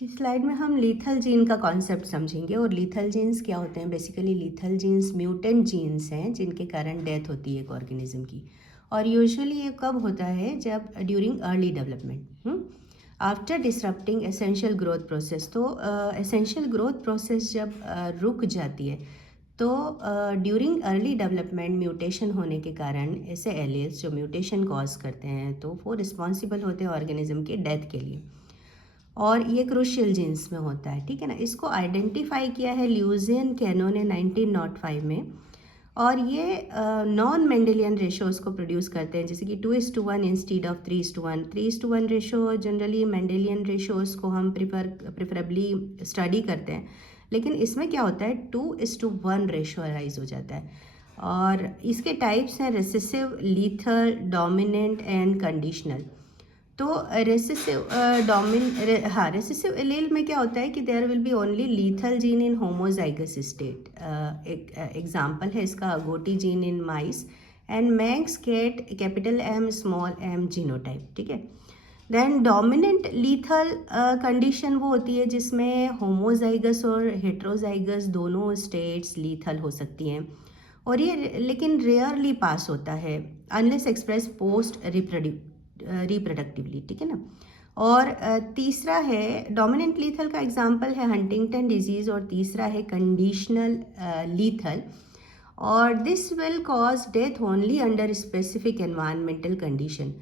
इस स्लाइड में हम लीथल जीन का कॉन्सेप्ट समझेंगे। और लीथल जीन्स क्या होते हैं? Basically lethal genes mutant genes हैं जिनके कारण डेथ होती है एक ऑर्गेनिज्म की। और यूजुअली ये कब होता है? जब during early development, after disrupting essential growth process. तो एसेंशियल ग्रोथ प्रोसेस जब रुक जाती है तो ड्यूरिंग अर्ली डेवलपमेंट म्यूटेशन होने के कारण ऐसे एलील्स जो म्यूटेशन कॉज करते हैं तो वो रिस्पॉन्सिबल होते हैं ऑर्गेनिज्म की डेथ के लिए। और ये क्रूशियल जीन्स में होता है, ठीक है ना। इसको आइडेंटिफाई किया है ल्यूजियन कैनो ने 1905 में। और ये नॉन मेंडेलियन रेशोज़ को प्रोड्यूस करते हैं, जैसे कि 2:1 instead of 3:1। 3:1 ratio generally Mendelian ratios को हम प्रेफरेबली स्टडी करते हैं, लेकिन इसमें क्या होता है 2:1 रेशो अराइज हो जाता है। और इसके टाइप्स हैं recessive, lethal, dominant and conditional. तो रेसेसिव एलील में क्या होता है कि there will be only lethal gene in homozygous state. एक एग्जांपल है इसका agouti gene in mice and Manx cat capital M small m genotype, ठीक है। देन डोमिनेंट लीथल कंडीशन वो होती है जिसमें होमोजाइगस और हेट्रोजाइगस दोनों स्टेट्स लीथल हो सकती हैं। और ये लेकिन रेयरली पास होता है अनलेस एक्सप्रेस पोस्ट रिप्रोडक्टिवली, ठीक है ना। और तीसरा है डोमिनेंट लीथल का एग्जांपल है हंटिंगटन डिजीज़, और तीसरा है कंडीशनल लीथल। और this will cause death only under specific environmental condition.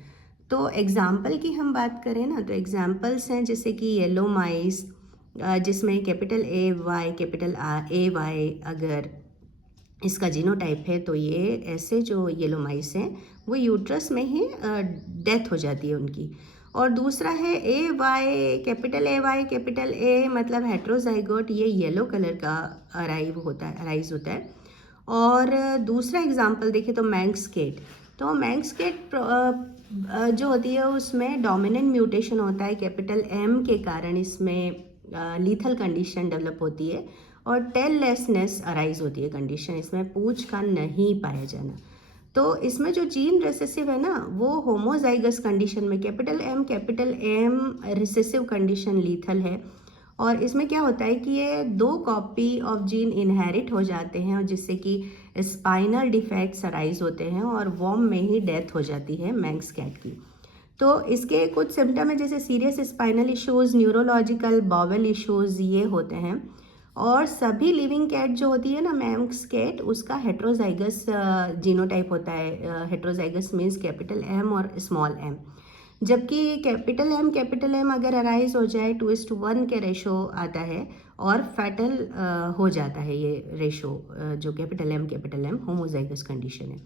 तो एग्जाम्पल की हम बात करें ना, तो एग्जाम्पल्स हैं जैसे कि येलो माइस, जिसमें capital A Y capital A Y अगर इसका जीनोटाइप है तो ये ऐसे जो येलो माइस हैं वो यूट्रस में ही डेथ हो जाती है उनकी। और दूसरा है ए वाई कैपिटल ए मतलब हेट्रोजाइगोट, ये येलो कलर का अराइज होता है। और दूसरा एग्जांपल देखें तो मैंक्स केट। तो मैंक्स केट जो होती है उसमें डोमिनेंट म्यूटेशन होता है कैपिटल एम के कारण, इसमें लीथल कंडीशन डेवलप होती है और टेललेसनेस अराइज होती है कंडीशन, इसमें पूंछ का नहीं पाया जाना। तो इसमें जो जीन रिसेसिव है ना वो होमोजाइगस कंडीशन में capital M recessive condition lethal है। और इसमें क्या होता है कि ये 2 कॉपी ऑफ जीन इनहेरिट हो जाते हैं और जिससे कि स्पाइनल डिफेक्ट्स अराइज होते हैं और वॉम में ही डेथ हो जाती है मैंक्स कैट की। तो इसके कुछ सिम्टम है जैसे serious spinal issues, neurological bowel issues ये होते हैं। और सभी लिविंग कैट जो होती है ना मैंक्स कैट, उसका हेट्रोजाइगस जीनोटाइप होता है। हेट्रोजाइगस मीन्स कैपिटल एम और स्मॉल एम। जबकि कैपिटल एम अगर अराइज हो जाए 2:1 के रेशो आता है और फैटल हो जाता है ये रेशो, जो कैपिटल एम होमोजाइगस कंडीशन है।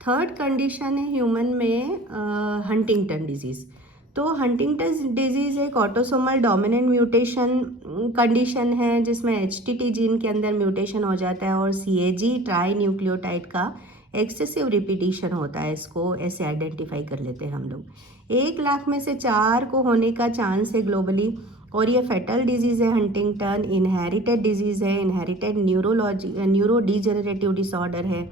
थर्ड कंडीशन है ह्यूमन में हंटिंगटन डिजीज़। तो हंटिंगटन डिजीज़ एक ऑटोसोमल डोमिनेंट म्यूटेशन कंडीशन है जिसमें HTT जीन के अंदर म्यूटेशन हो जाता है और CAG ट्राई न्यूक्लियोटाइड का एक्सेसिव रिपीटिशन होता है। इसको ऐसे आइडेंटिफाई कर लेते हैं हम लोग। 1 लाख में से 4 को होने का चांस है ग्लोबली। और ये फेटल डिजीज़ है हंटिंगटन, इनहेरिटेड डिजीज़ है, इनहेरिटेड न्यूरो डिजेनरेटिव डिसऑर्डर है।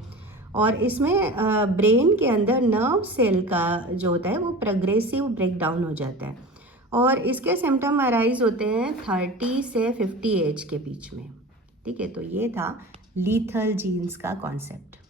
और इसमें ब्रेन के अंदर नर्व सेल का जो होता है वो प्रोग्रेसिव ब्रेकडाउन हो जाता है। और इसके सिम्टम अराइज होते हैं 30 से 50 एज के बीच में, ठीक है। तो ये था लीथल जीन्स का कॉन्सेप्ट।